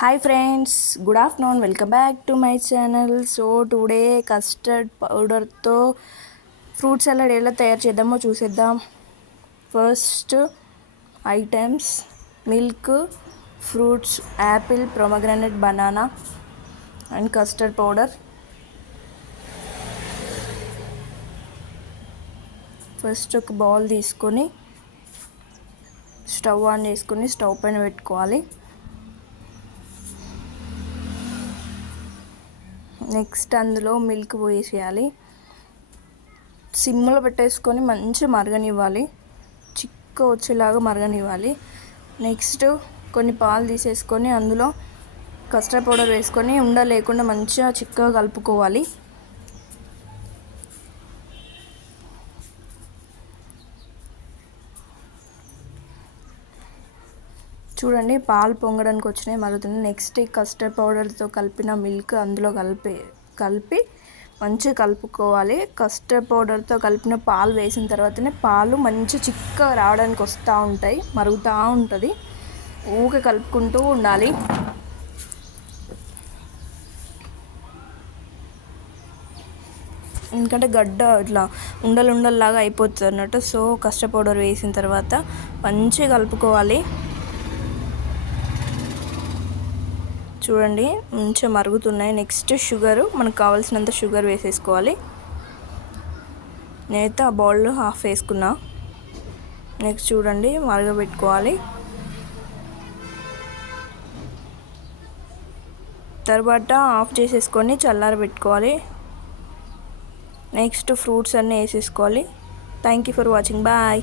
Hi friends good afternoon welcome back to my channel so today custard పౌడర్తో fruit salad ఎలా తయారు చేద్దామో చూసేద్దాం. First items milk fruits apple pomegranate banana and custard powder first ఒక bowl తీసుకొని stove on చేసుకొని stove పైన పెట్టుకోవాలి. Next అందులో మిల్క్ పోసేయాలి. సిమ్లో పెట్టేసుకొని మంచి మరగనివ్వాలి. చిక్క వచ్చేలాగా మరగనివ్వాలి. నెక్స్ట్ కొన్ని పాలు తీసేసుకొని అందులో కస్టర్డ్ పౌడర్ వేసుకొని ఉండ లేకుండా మంచిగా చిక్కగా కలుపుకోవాలి. చూడండి పాలు పొంగడానికి వచ్చినాయి మరుగుతున్నాయి నెక్స్ట్ కస్టర్డ్ పౌడర్తో కలిపిన మిల్క్ అందులో కలిపి కలిపి మంచిగా కలుపుకోవాలి. కస్టర్డ్ పౌడర్తో కలిపిన పాలు వేసిన తర్వాతనే పాలు మంచి చిక్కగా రావడానికి వస్తూ ఉంటాయి మరుగుతూ ఉంటుంది. ఊకే కలుపుకుంటూ ఉండాలి. ఎందుకంటే గడ్డ ఇట్లా ఉండలు ఉండల్లాగా అయిపోతుంది అన్నట్టు. సో కస్టర్డ్ పౌడర్ వేసిన తర్వాత మంచిగా కలుపుకోవాలి. చూడండి మంచిగా మరుగుతున్నాయి. నెక్స్ట్ షుగరు మనకు కావాల్సినంత షుగర్ వేసేసుకోవాలి. నేనైతే ఆ బౌల్లో హాఫ్ వేసుకున్నా. నెక్స్ట్ చూడండి మరగబెట్టుకోవాలి. తర్వాత ఆఫ్ చేసేసుకొని చల్లారబెట్టుకోవాలి. నెక్స్ట్ ఫ్రూట్స్ అన్నీ వేసేసుకోవాలి. Thank you for watching. Bye.